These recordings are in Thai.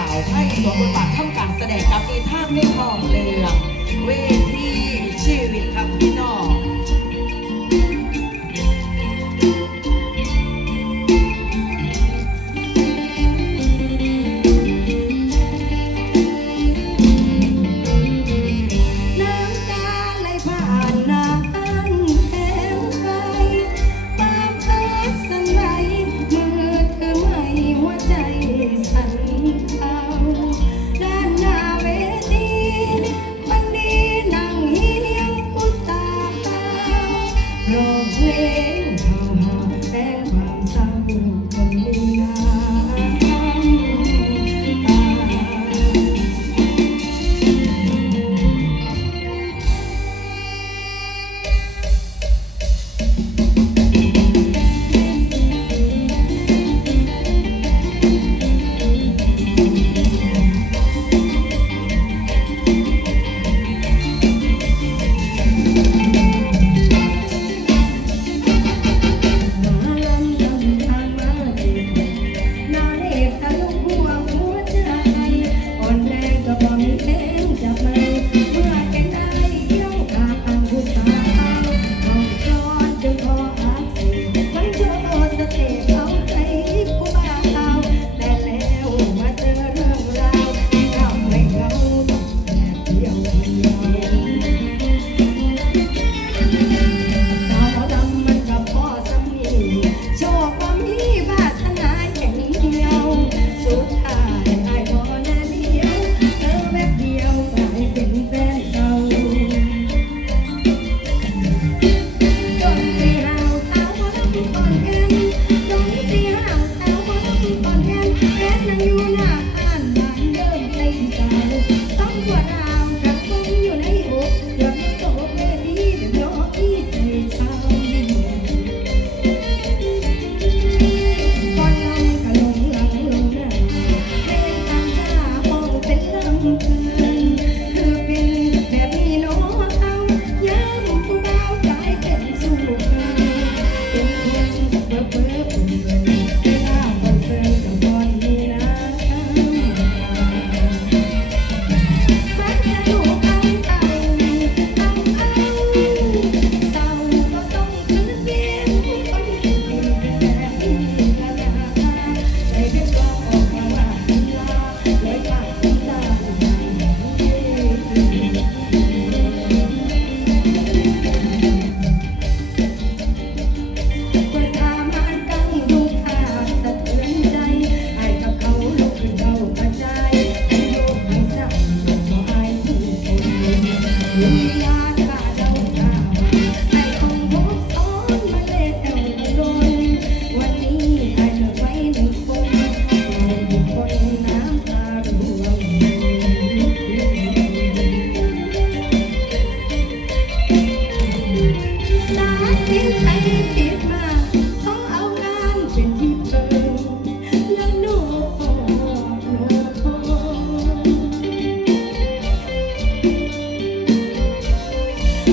าวให้สวมบทบาททำการแสดงกับอีท่าไม่พร้อมเลย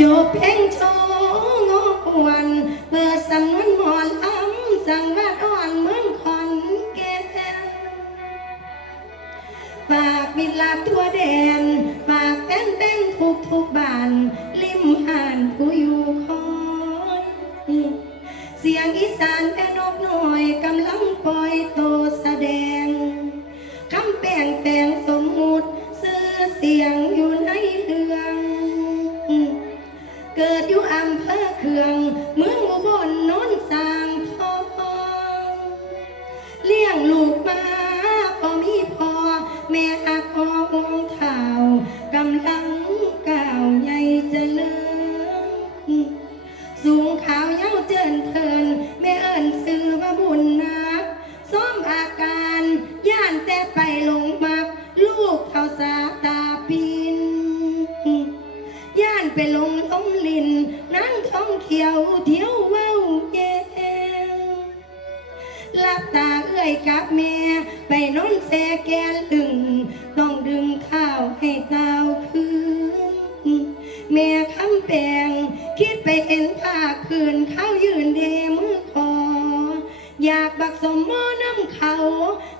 จบเพลงโชว์งอวันเปิดสำนวนหมอนอ้ำสั่งวาดอ่อนเมืองขอนแก่นฝากบินลาบทั่วแดน ฝากแฟนแฟนทุกทุกบ้าน ริมหานผู้อยู่คอย เสียงอีสาน สาตาปีนย่านไปลงล้มลินนั่งท่องเที่ยวเที่ยวเว้าแย่หลับตาเอื้อยกับแม่ ไปนอนแสแกนลึง ต้องดึงข้าวให้เต้าคืน แม่คำแปงคิดไปเห็นภาคคืนเขายืนเดมือคอ อยากบักสมมอน้ำเขา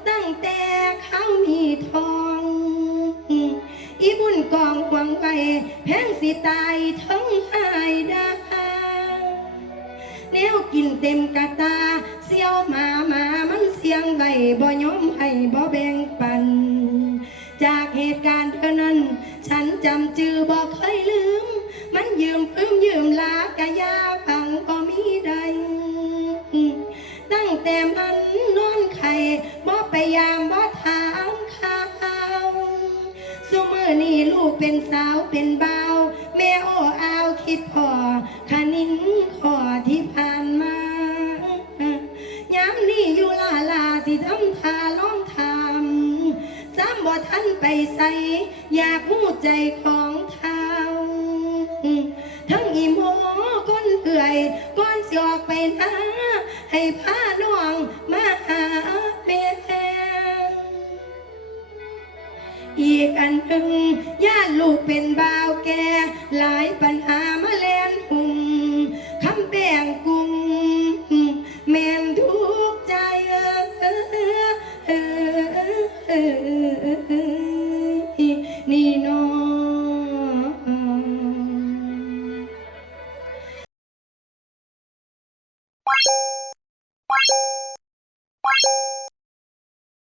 ตั้งแต่เขามีทอง กองหวังไว้แพงสิตายทั้งหายดาแนวกินเต็มกะตา เสียวหมาหมามันเสียงไว้บ่ยอมให้บ่แบ่งปัน จากเหตุการณ์เท่านั้น ฉันจำจือบ่เคยลืม มันยืมพึ่มยืมลากะยาฟังก็มีใดตั้งแต่มันนอนไข่บ่ไปยามบ่ถาม เป็นสาวเป็นเบาแม่โอ้อาวคิดพอคนิงขอที่ผ่านมาย้ำนี่อยู่ลาลาสิทำทาล้องทำซ้ำบ่ทันไปใส่อยากหูใจของเท้าทั้งอีโมก้นเอื่อยก้อนสิอกไปนะให้ผ้า กันอึงญาติลูกเป็นบ่าวแก่ หลายปัญหามาแลนหุ่มคำแบ่ง